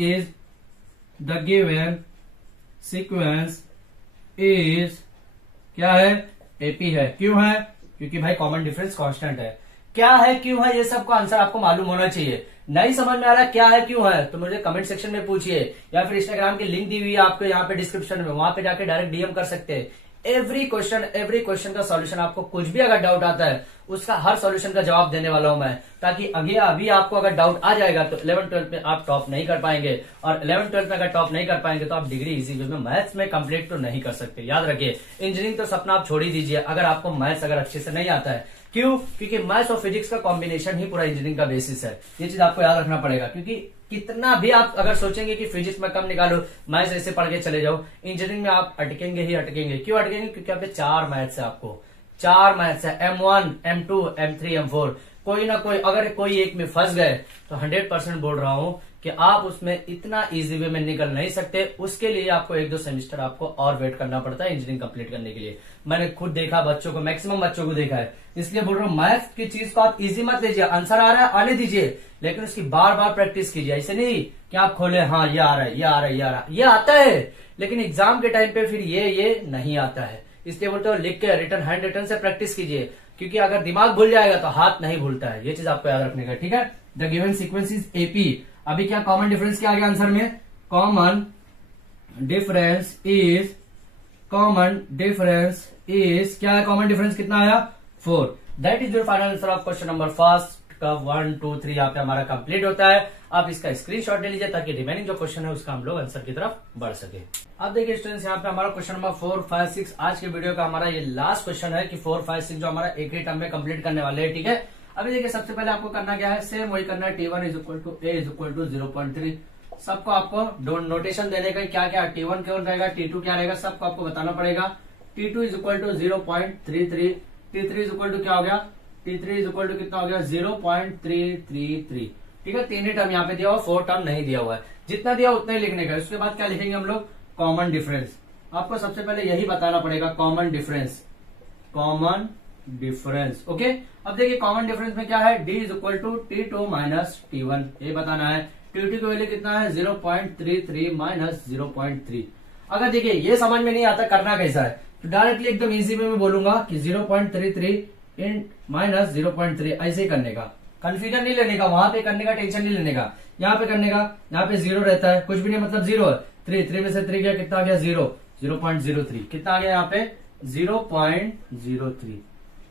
इज क्या है, एपी है। क्यों है? क्योंकि भाई कॉमन डिफरेंस कांस्टेंट है। क्या है, क्यों है, ये सबका आंसर आपको मालूम होना चाहिए। नहीं समझ में आ रहा क्या है, क्यों है, तो मुझे कमेंट सेक्शन में पूछिए, या फिर इंस्टाग्राम की लिंक दी हुई है आपको यहाँ पे डिस्क्रिप्शन में, वहां पे जाके डायरेक्ट डीएम कर सकते हैं। एवरी क्वेश्चन का सॉल्यूशन, आपको कुछ भी अगर डाउट आता है उसका हर सॉल्यूशन का जवाब देने वाला हूं मैं, ताकि अभी आपको अगर डाउट आ जाएगा तो 11th-12th में आप टॉप नहीं कर पाएंगे, और 11th-12th में अगर टॉप नहीं कर पाएंगे तो आप डिग्री इसी में मैथ्स में कंप्लीट तो नहीं कर सकते। याद रखिए, इंजीनियरिंग तो सपना आप छोड़ ही दीजिए अगर आपको मैथ्स अगर अच्छे से नहीं आता है। क्यों? क्योंकि मैथ्स और फिजिक्स का कॉम्बिनेशन ही पूरा इंजीनियरिंग का बेसिस है। ये चीज आपको याद रखना पड़ेगा, क्योंकि कितना भी आप अगर सोचेंगे कि फिजिक्स में कम निकालो, मैथ्स ऐसे पढ़ के चले जाओ, इंजीनियरिंग में आप अटकेंगे ही अटकेंगे। क्यों अटकेंगे? क्योंकि यहाँ पे 4 मैथ्स है, आपको 4 मैथ्स है, M1, M2, M3, M4। कोई ना कोई, अगर कोई एक में फंस गए तो 100% बोल रहा हूं कि आप उसमें इतना इजी वे में निकल नहीं सकते। उसके लिए आपको 1-2 सेमेस्टर आपको और वेट करना पड़ता है इंजीनियरिंग कंप्लीट करने के लिए। मैंने खुद देखा बच्चों को, मैक्सिमम बच्चों को देखा है, इसलिए बोल रहा हूँ मैथ्स की चीज को आप इजी मत लीजिए। आंसर आ रहा है आने दीजिए, लेकिन उसकी बार बार प्रैक्टिस कीजिए। ऐसे नहीं कि आप खोले, हाँ ये आ रहा है, ये आ रहा है, ये आ रहा है, ये आता है, लेकिन एग्जाम के टाइम पे फिर ये नहीं आता है। इसलिए बोलते हो लिख के रिटन, हैंड रिटन से प्रैक्टिस कीजिए, क्योंकि अगर दिमाग भूल जाएगा तो हाथ नहीं भूलता है। ये चीज आपको याद रखने का, ठीक है। The given sequence is AP. अभी क्या कॉमन डिफरेंस क्या आ गया आंसर में? कॉमन डिफरेंस इज क्या है? कॉमन डिफरेंस कितना आया? 4। That is your final answer of question number first का 1, 2, 3 यहाँ पे हमारा कंप्लीट होता है। आप इसका स्क्रीनशॉट ले लीजिए ताकि रिमेनिंग जो क्वेश्चन है उसका हम लोग आंसर की तरफ बढ़ सके। अब देखिए स्टूडेंट्स, यहाँ पे हमारा क्वेश्चन नंबर 4, 5, 6 आज के वीडियो का हमारा ये लास्ट क्वेश्चन है कि 4, 5, 6 जो हमारा एक ही टर्म में कंप्लीट करने वाले हैं, ठीक है। अभी देखिए सबसे पहले आपको करना क्या है, सेम वही करना है, T1 = A = 0.3। सबको आपको नोटेशन देने का क्या क्या, T1 क्या रहेगा, T2 क्या रहेगा, सबको आपको बताना पड़ेगा। T2 = 0.33, T3 = क्या हो गया, T3 = कितना हो गया, 0.333, ठीक है। 3 ही टर्म यहाँ पे दिया हुआ, 4 टर्म नहीं दिया हुआ है। जितना दिया उतना ही लिखने का। उसके बाद क्या लिखेंगे हम लोग, कॉमन डिफरेंस। आपको सबसे पहले यही बताना पड़ेगा, कॉमन डिफरेंस, ओके। अब देखिए कॉमन डिफरेंस में क्या है, D = T2 - T1, ये बताना है। T2 की वैल्यू कितना है, 0.33 - 0.3। अगर देखिए ये समझ में नहीं आता करना कैसा है, तो डायरेक्टली एकदम इजी वे में बोलूंगा कि 0.33 - 0.3 ऐसे ही करने का। कंफ्यूजन नहीं लेने का, वहां पे करने का टेंशन नहीं लेने का, यहाँ पे करने का। यहाँ पे 0 रहता है, कुछ भी नहीं, मतलब 0 है। 3 में से 3 गया, कितना आ गया, 0.03। कितना आ गया यहाँ पे, 0.03।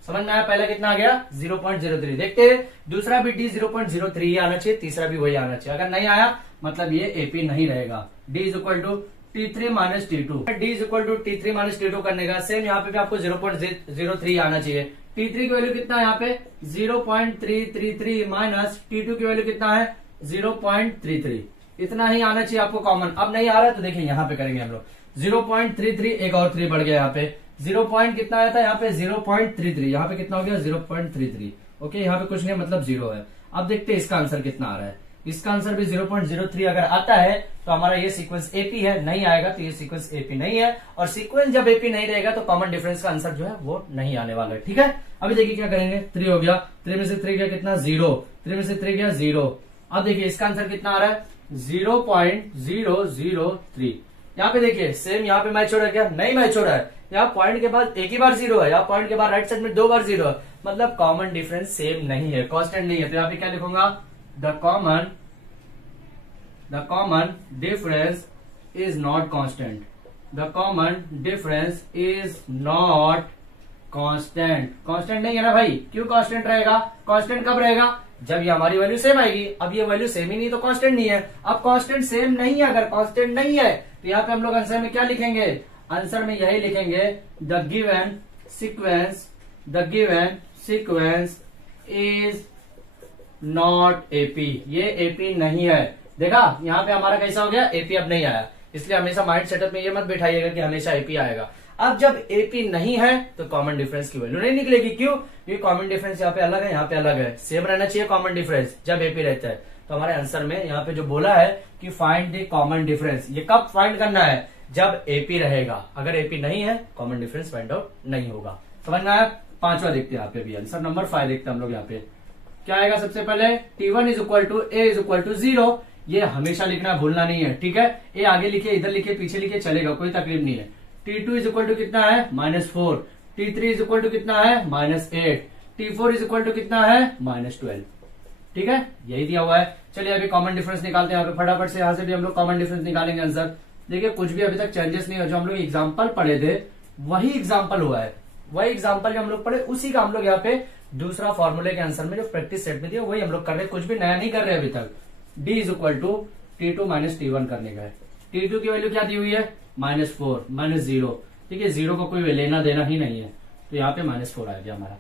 समझ में आया? पहले कितना आ गया, 0.03। देखते हैं दूसरा भी D 0.03 ही आना चाहिए, तीसरा भी वही आना चाहिए। अगर नहीं आया मतलब ये एपी नहीं रहेगा। D = T3 - T2, D = T3 - T2 करने का। सेम यहाँ पे भी आपको 0.03 आना चाहिए। T3 की वैल्यू कितना है यहाँ पे, 0.333 माइनस T2 की वैल्यू कितना है, 0.33। इतना ही आना चाहिए आपको कॉमन। अब नहीं आ रहा तो देखिए यहाँ पे करेंगे हम लोग, 0.33, एक और 3 बढ़ गया यहाँ पे, 0 कितना आया था यहाँ पे, 0.33। यहाँ पे कितना हो गया, 0.33। ओके, यहाँ पे कुछ नहीं, मतलब 0 है। अब देखते हैं इसका आंसर कितना आ रहा है। इसका आंसर भी 0.03 अगर आता है तो हमारा ये सीक्वेंस एपी है, नहीं आएगा तो ये सीक्वेंस एपी नहीं है। और सीक्वेंस जब एपी नहीं रहेगा तो कॉमन डिफरेंस का आंसर जो है वो नहीं आने वाला है, ठीक है। अभी देखिए क्या करेंगे, 3 हो गया, 3 में से 3 गया कितना, 0, 3 में से 3 गया 0। अब देखिए इसका आंसर कितना आ रहा है, 0.003। यहाँ पे देखिए सेम, यहाँ पे मैच हो रहा है क्या, नहीं मैच हो रहा है। यहाँ पॉइंट के बाद एक ही बार 0 है, यहाँ पॉइंट के बाद राइट साइड में 2 बार 0 है, मतलब कॉमन डिफरेंस सेम नहीं है, कांस्टेंट नहीं है। तो यहाँ पे क्या लिखूंगा, the common difference is not constant, the common difference is not constant. Constant नहीं है ना भाई, क्यों कांस्टेंट रहेगा, कांस्टेंट कब रहेगा, जब ये हमारी वैल्यू सेम आएगी। अब ये वैल्यू सेम ही नहीं तो कांस्टेंट नहीं है। अब कांस्टेंट सेम नहीं है, अगर कांस्टेंट नहीं है तो यहाँ पे हम लोग आंसर में क्या लिखेंगे, आंसर में यही लिखेंगे, the given sequence is not AP, ये एपी नहीं है। देखा यहाँ पे हमारा कैसा हो गया, एपी अब नहीं आया। इसलिए हमेशा माइंड सेटअप में ये मत बैठाइएगा कि हमेशा एपी आएगा। अब जब एपी नहीं है तो कॉमन डिफरेंस की वैल्यू नहीं निकलेगी। क्यों, क्योंकि कॉमन डिफरेंस यहाँ पे अलग है, यहाँ पे अलग है। सेम रहना चाहिए कॉमन डिफरेंस जब एपी रहता है। तो हमारे आंसर में यहाँ पे जो बोला है कि फाइंड द कॉमन डिफरेंस, ये कब फाइंड करना है, जब एपी रहेगा। अगर एपी नहीं है कॉमन डिफरेंस फाइंड आउट नहीं होगा। समझ में आया। पांचवा देखते हैं यहाँ पे भी, आंसर नंबर 5 देखते हैं हम लोग। यहाँ पे क्या आएगा, सबसे पहले T1 = A = 0, ये हमेशा लिखना, भूलना नहीं है, ठीक है। ए आगे लिखे, इधर लिखे, पीछे लिखे, चलेगा, कोई तकलीफ नहीं है। T2 इज इक्वल टू कितना है -4, T3 इज इक्वल टू कितना है -8, T4 इज इक्वल टू कितना है -12, ठीक है, यही दिया हुआ है। चलिए अभी कॉमन डिफरेंस निकालते हैं, फटाफट से यहाँ से भी हम लोग कॉमन डिफरेंस निकालेंगे आंसर। देखिए कुछ भी अभी तक चेंजेस नहीं हो, जो हम लोग एग्जाम्पल पढ़े थे वही एग्जाम्पल हुआ है, वही एग्जाम्पल जो हम लोग पढ़े उसी का हम लोग यहाँ पे दूसरा फॉर्मूले के आंसर में जो प्रैक्टिस सेट में दिया वही हम लोग कर रहे हैं, कुछ भी नया नहीं कर रहे अभी तक। D is equal to T2 minus T1 करने का है। T2 की वैल्यू क्या दी हुई है -4 -0, ठीक है, जीरो को कोई लेना देना ही नहीं है, तो यहाँ पे -4 आ गया हमारा।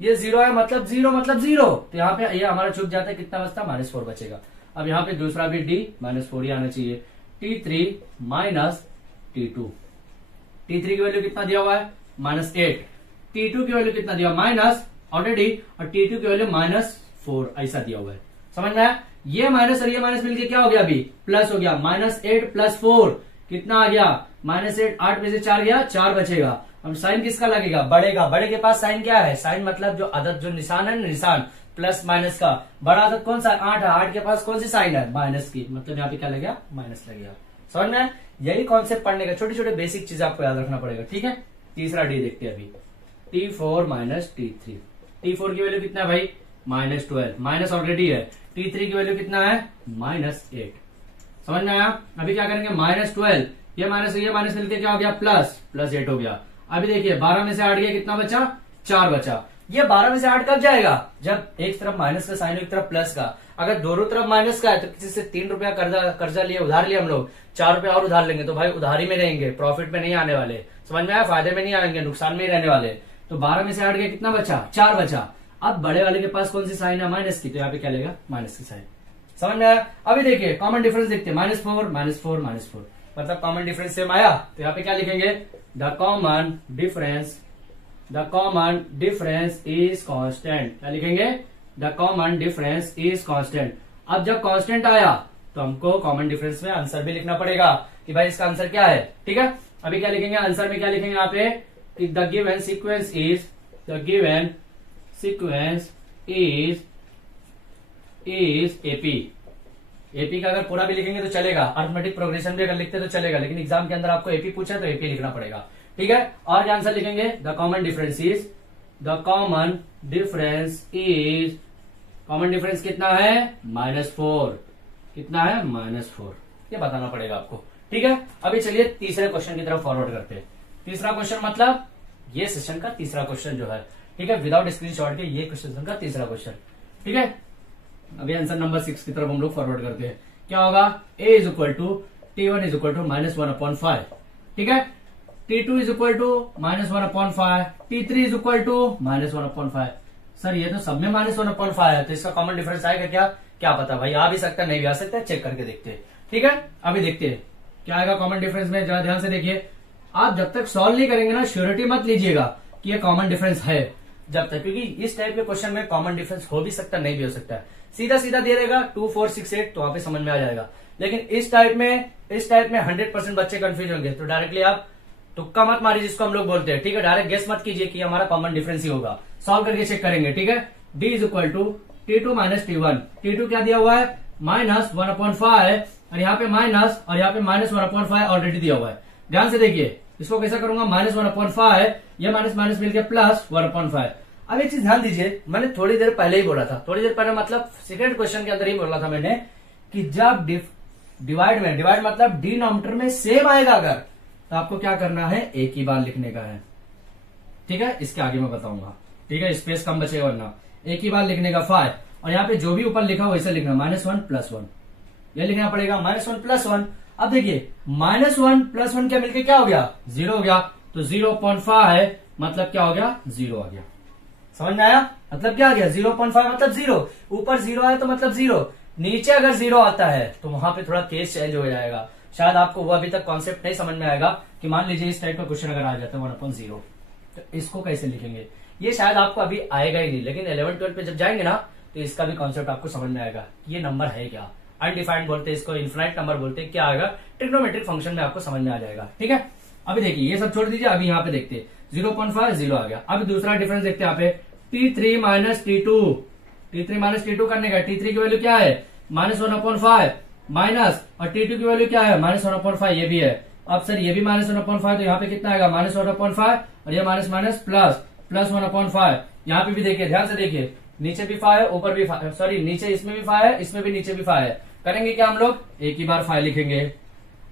ये जीरो है मतलब जीरो, तो यहाँ पे ये हमारा छुप जाता है, कितना बचता -4 बचेगा। अब यहाँ पे दूसरा भी D -4 ही आना चाहिए। T3 माइनस T2, T3 की वैल्यू कितना दिया हुआ है -8, T2 की वैल्यू कितना दिया माइनस ऑलरेडी, और T2 की वैल्यू -4 ऐसा दिया हुआ है, समझ में आया। ये माइनस और ये माइनस मिलके क्या हो गया, अभी प्लस हो गया, -8 + 4 कितना आ गया -8, 8 में से 4 गया, 4 बचेगा। अब साइन किसका लगेगा, बड़े का, बड़े के पास साइन क्या है, साइन मतलब जो अदद जो निशान है ना, निशान प्लस माइनस का, बड़ा अदद कौन सा 8 है, 8 के पास कौन सी साइन है माइनस की, मतलब यहाँ पे क्या लगेगा माइनस लगेगा, समझ में। यही कॉन्सेप्ट पढ़ने का, छोटे छोटे बेसिक चीज आपको याद रखना पड़ेगा, ठीक है। तीसरा डी देखते हैं अभी, T4 माइनस T3, T4 की वैल्यू कितना है भाई -12, माइनस ऑलरेडी है। T3 की वैल्यू कितना है -8, समझ में आया। अभी क्या करेंगे -12, ये माइनस मिलके क्या हो गया +8 हो गया। अभी देखिए 12 में से 8 गया, कितना बचा 4 बचा। ये 12 में से 8 कब जाएगा, जब एक तरफ माइनस का साइन एक तरफ प्लस का। अगर दोनों तरफ माइनस का है तो किसी से 3 रुपया कर्जा लिए, उधार लिए हम लोग, 4 रुपया और उधार लेंगे तो भाई उधारी में रहेंगे, प्रॉफिट में नहीं आने वाले, समझ में आया, फायदे में नहीं आएंगे, नुकसान में ही रहने वाले। तो 12 में से 8 गया, कितना बचा 4 बचा। अब बड़े वाले के पास कौन सी साइन है माइनस की, तो यहाँ पे क्या लेगा माइनस की साइन, समझ में आया। अभी देखिए कॉमन डिफरेंस देखते हैं, -4 -4 -4, मतलब कॉमन डिफरेंस सेम आया, तो यहाँ पे क्या लिखेंगे, the common difference is constant, क्या लिखेंगे, the common difference is constant. अब जब कांस्टेंट आया तो हमको कॉमन डिफरेंस में आंसर भी लिखना पड़ेगा कि भाई इसका आंसर क्या है, ठीक है। अभी क्या लिखेंगे आंसर में, क्या लिखेंगे यहाँ पे, the given sequence is AP का अगर पूरा भी लिखेंगे तो चलेगा, अरिथमेटिक प्रोग्रेशन भी अगर लिखते तो चलेगा, लेकिन एग्जाम के अंदर आपको एपी पूछा तो एपी लिखना पड़ेगा, ठीक है। और क्या आंसर लिखेंगे, द कॉमन डिफरेंस कितना है -4, कितना है -4, ये बताना पड़ेगा आपको, ठीक है। अभी चलिए तीसरे क्वेश्चन की तरफ फॉरवर्ड करते हैं। तीसरा क्वेश्चन मतलब ये सेशन का तीसरा क्वेश्चन जो है, ठीक है, विदाउट स्क्रीनशॉट के ये क्वेश्चन का तीसरा क्वेश्चन, ठीक है। अभी आंसर नंबर 6 की तरफ हम लोग फॉरवर्ड करते हैं। क्या होगा, A is equal to T1 is equal to -1/5, ठीक है, T2 is equal to -1/5, T3 is equal to -1/5। Sir ये तो सब में -1/5 है, तो इसका कॉमन डिफरेंस आएगा क्या, क्या पता भाई, आ भी सकता है नहीं भी आ सकता है, चेक करके देखते हैं, ठीक है। अभी देखते हैं क्या आएगा कॉमन डिफरेंस में, जरा ध्यान से देखिए। आप जब तक सॉल्व नहीं करेंगे ना, श्योरिटी मत लीजिएगा कि ये कॉमन डिफरेंस है जब तक, क्योंकि इस टाइप के क्वेश्चन में कॉमन डिफरेंस हो भी सकता है नहीं भी हो सकता है। सीधा सीधा दे देगा 2 4 6 8 तो वहां पे समझ में आ जाएगा, लेकिन इस टाइप में 100% बच्चे कंफ्यूज होंगे, तो डायरेक्टली आप तुक्का मत मारिए, जिसको हम लोग बोलते हैं, ठीक है। डायरेक्ट गेस मत कीजिए कि हमारा कॉमन डिफरेंस ही होगा, सॉल्व करके चेक करेंगे, ठीक है। D is equal to T2 minus T1, T2 क्या दिया हुआ है -1/5, और यहाँ पे माइनस और यहाँ पे -1/5 ऑलरेडी दिया हुआ है। ध्यान से देखिए, इसको कैसा करूंगा, -1/5, ये माइनस मिलकर +1/5। अब एक चीज ध्यान दीजिए, मैंने थोड़ी देर पहले ही बोला था, थोड़ी देर पहले मतलब सेकंड क्वेश्चन के अंदर ही बोला था मैंने कि जब डिवाइड मतलब डिनोमिनेटर में सेम आएगा अगर, तो आपको क्या करना है, एक ही बार लिखने का है, ठीक है। इसके आगे मैं बताऊंगा, ठीक है, स्पेस कम बचेगा वरना, एक ही बार लिखने का 5, और यहाँ पे जो भी ऊपर लिखा हो वैसे लिखना, -1 + 1, ये लिखना पड़ेगा, -1 + 1। अब देखिए -1 + 1 क्या मिलके क्या हो गया, 0 हो गया, तो 0.5 मतलब क्या हो गया, 0 आ गया, समझ में आया, मतलब क्या आ गया 0.5 मतलब 0, ऊपर 0 आया तो मतलब 0, नीचे अगर 0 आता है तो वहां पे थोड़ा केस चेंज हो जाएगा, शायद आपको वो अभी तक कॉन्सेप्ट नहीं समझ में आएगा कि मान लीजिए इस टाइप का क्वेश्चन अगर आ जाता है 1/0, तो इसको कैसे लिखेंगे, ये शायद आपको अभी आएगा ही नहीं, लेकिन 11 12 पे जब जाएंगे ना तो इसका भी कॉन्सेप्ट आपको समझ में आएगा, ये नंबर है क्या, अनडिफाइंड बोलते हैं इसको, इन्फिनाइट नंबर बोलते हैं, क्या आएगा ट्रिग्नोमेट्रिक फंक्शन में आपको समझ में आ जाएगा, ठीक है। अभी देखिए ये सब छोड़ दीजिए, अभी यहाँ पे देखते हैं 0.5 0 आ गया। अभी दूसरा डिफरेंस देखते हैं यहाँ पे, T3 माइनस T2 करने का, T3 की वैल्यू क्या है -1/5, माइनस, और T2 की वैल्यू क्या है -1/5, ये भी है। अब सर ये भी -1/5, तो यहाँ पे कितना आएगा -1/5, और ये माइनस माइनस प्लस 1/5। यहाँ पे भी देखिए, ध्यान से देखिए, नीचे भी 5 है, ऊपर भी 5, सॉरी नीचे इसमें भी 5 है, इसमें भी नीचे भी 5 है। करेंगे क्या हम लोग, एक ही बार 5 लिखेंगे।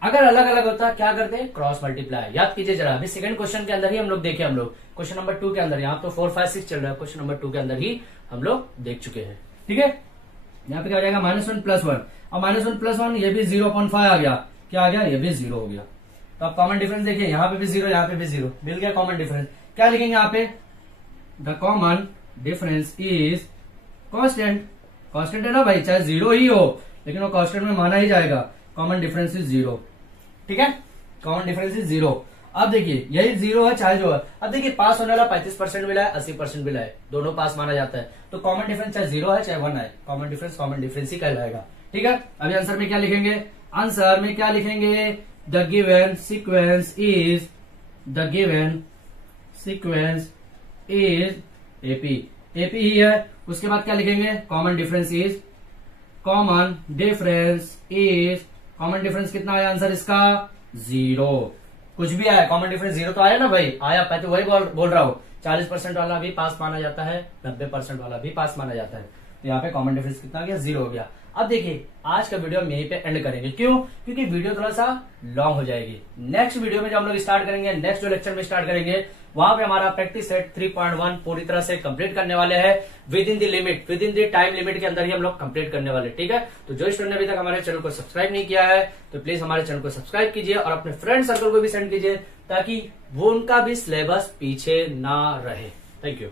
अगर अलग अलग होता क्या करते हैं, क्रॉस मल्टीप्लाई। याद कीजिए जरा, अभी सेकंड क्वेश्चन के अंदर ही हम लोग देखे, हम लोग क्वेश्चन नंबर 2 के अंदर, यहाँ तो 4, 5, 6 चल रहा है, क्वेश्चन नंबर 2 के अंदर ही हम लोग देख चुके हैं। ठीक है, यहाँ पे क्या हो जाएगा -1 + 1, और -1 + 1 ये भी 0.5 आ गया, क्या आ गया, ये भी 0 हो गया। तो अब कॉमन डिफरेंस देखिए, यहाँ पे भी 0, यहाँ पे भी 0, मिल गया कॉमन डिफरेंस। क्या लिखेंगे यहाँ पे, the common difference is constant. Constant है ना भाई, चाहे 0 ही हो लेकिन वो कांस्टेंट में माना ही जाएगा। कॉमन डिफरेंस इज 0, ठीक है, कॉमन डिफरेंस इज 0। अब देखिए यही 0 है चाहे जो है। अब देखिए पास होने वाला 35% मिला है, 80% मिला है, दोनों पास माना जाता है। तो कॉमन डिफरेंस चाहे 0 है चाहे 1 है, कॉमन डिफरेंस ही कहलाएगा। ठीक है, अभी आंसर में क्या लिखेंगे, आंसर में क्या लिखेंगे, the given sequence is AP. AP ही है। उसके बाद क्या लिखेंगे, कॉमन डिफरेंस कितना आया आंसर इसका, 0। कुछ भी आया, कॉमन डिफरेंस 0 तो आया ना भाई, आया। पहले वही बोल रहा हूँ, 40% वाला भी पास माना जाता है, 90% वाला भी पास माना जाता है। तो यहाँ पे कॉमन डिफरेंस कितना आ गया, 0 हो गया। अब देखिए आज का वीडियो हम यहीं पे एंड करेंगे, क्यों, क्योंकि वीडियो थोड़ा सा लॉन्ग हो जाएगी। नेक्स्ट वीडियो में जो हम लोग स्टार्ट करेंगे, नेक्स्ट जो लेक्चर में स्टार्ट करेंगे, वहां पे हमारा प्रैक्टिस सेट 3.1 पूरी तरह से कंप्लीट करने वाले हैं। With in the time limit के अंदर ही हम लोग कंप्लीट करने वाले। ठीक है, तो जो स्टूडेंट ने अभी तक हमारे चैनल को सब्सक्राइब नहीं किया है तो प्लीज हमारे चैनल को सब्सक्राइब कीजिए और अपने फ्रेंड सर्कल को भी सेंड कीजिए, ताकि वो उनका भी सिलेबस पीछे ना रहे। Thank you.